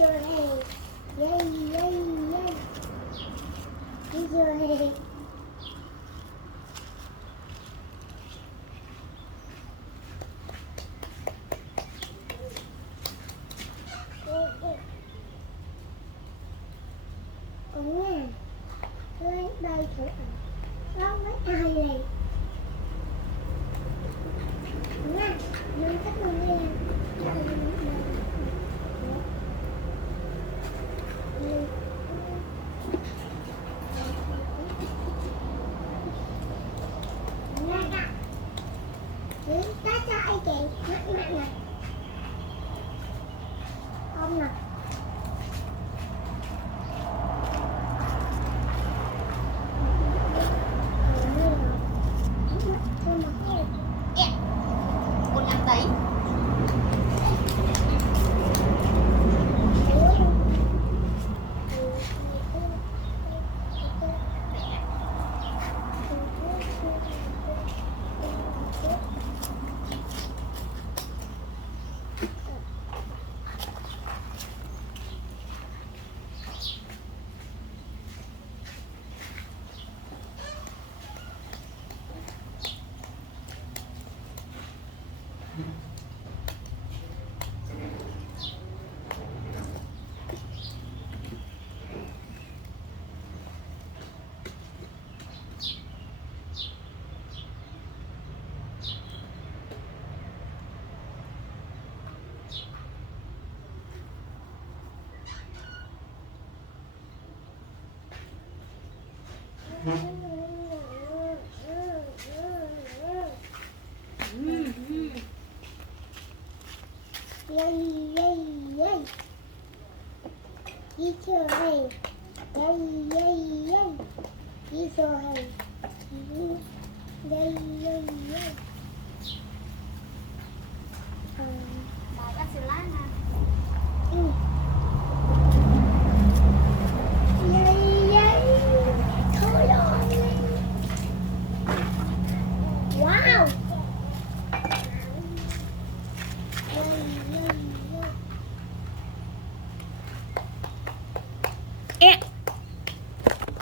Đây thử có mấy ai này nha, mình thích mình nha. Ta cho ai chị mắt mặt nè, không nè.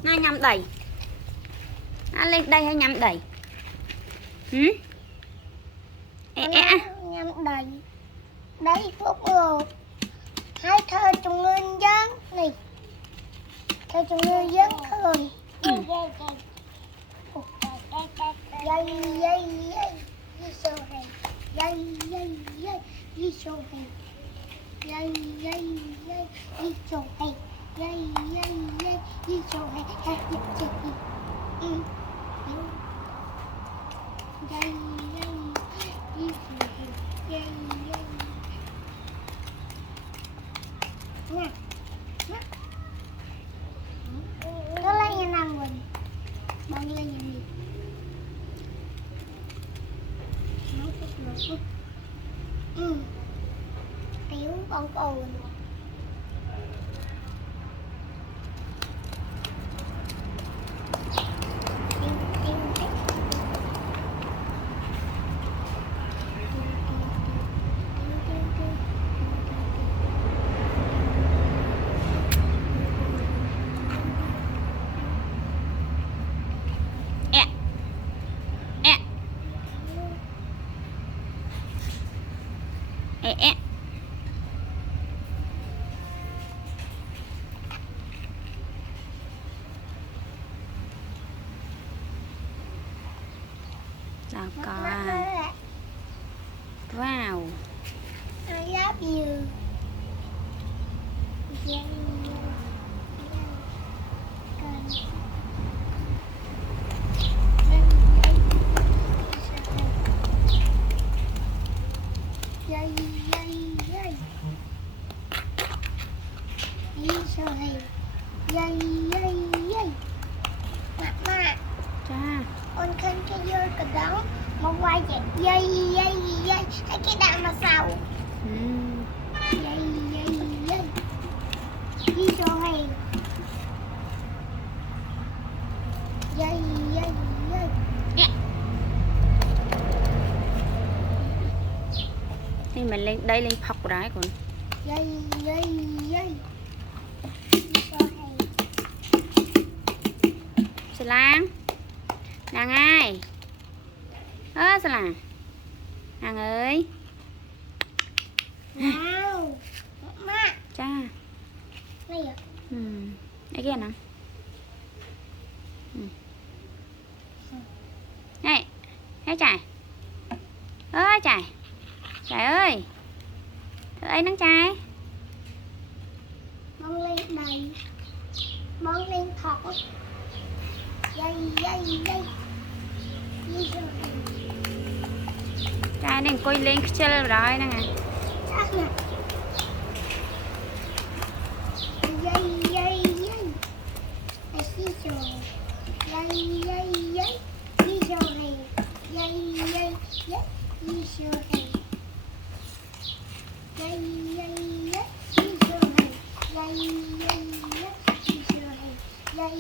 Nó nhâm đầy. Nó lên đây hay nhâm đầy? Nhâm đầy. Đấy phúc rồi. Hai thơ trong nguyên dân này. Thơ trong nguyên dân thường. Dây dây dây. Đi sổ hình. Dây dây dây. Đi sổ hình. Dây dây dây. Đi sổ hình. Dây dây dây. Đi sổ hình. Dây dây dây. Dây dây. Đi sổ hình. Dây dây. Nè. Có lấy nhà năng mình. Bằng lên nhà gì? Nó thích rồi. Tiểu con cồn. Đâu coi. Wow. I love you. Dây dây dây. Đi sờ hình. Dây dây dây. Mama. Cha. Con khăn cái dơi cả đó. Một quay dây dây dây dây. Hay cái đạn mà sao. Dây dây dây. Đi sờ hình. Dây dây dây. Thì mình lên đây lên phọc rái còn. Dây dây dây. Lang Lang ai ơ sao Lang Lang ơi Nào má cha này à đây kia nè này hé chạy ơi chạy chạy ơi ấy nắng chạy mong lên đầy mong lên thọc dây dây dây đi rồi chạy nên coi lên chơi rồi nè chắc nè dây dây dây ai đi rồi dây dây dây đi rồi dây dây dây đi rồi dây dây dây đi rồi dây dây dây đi rồi dây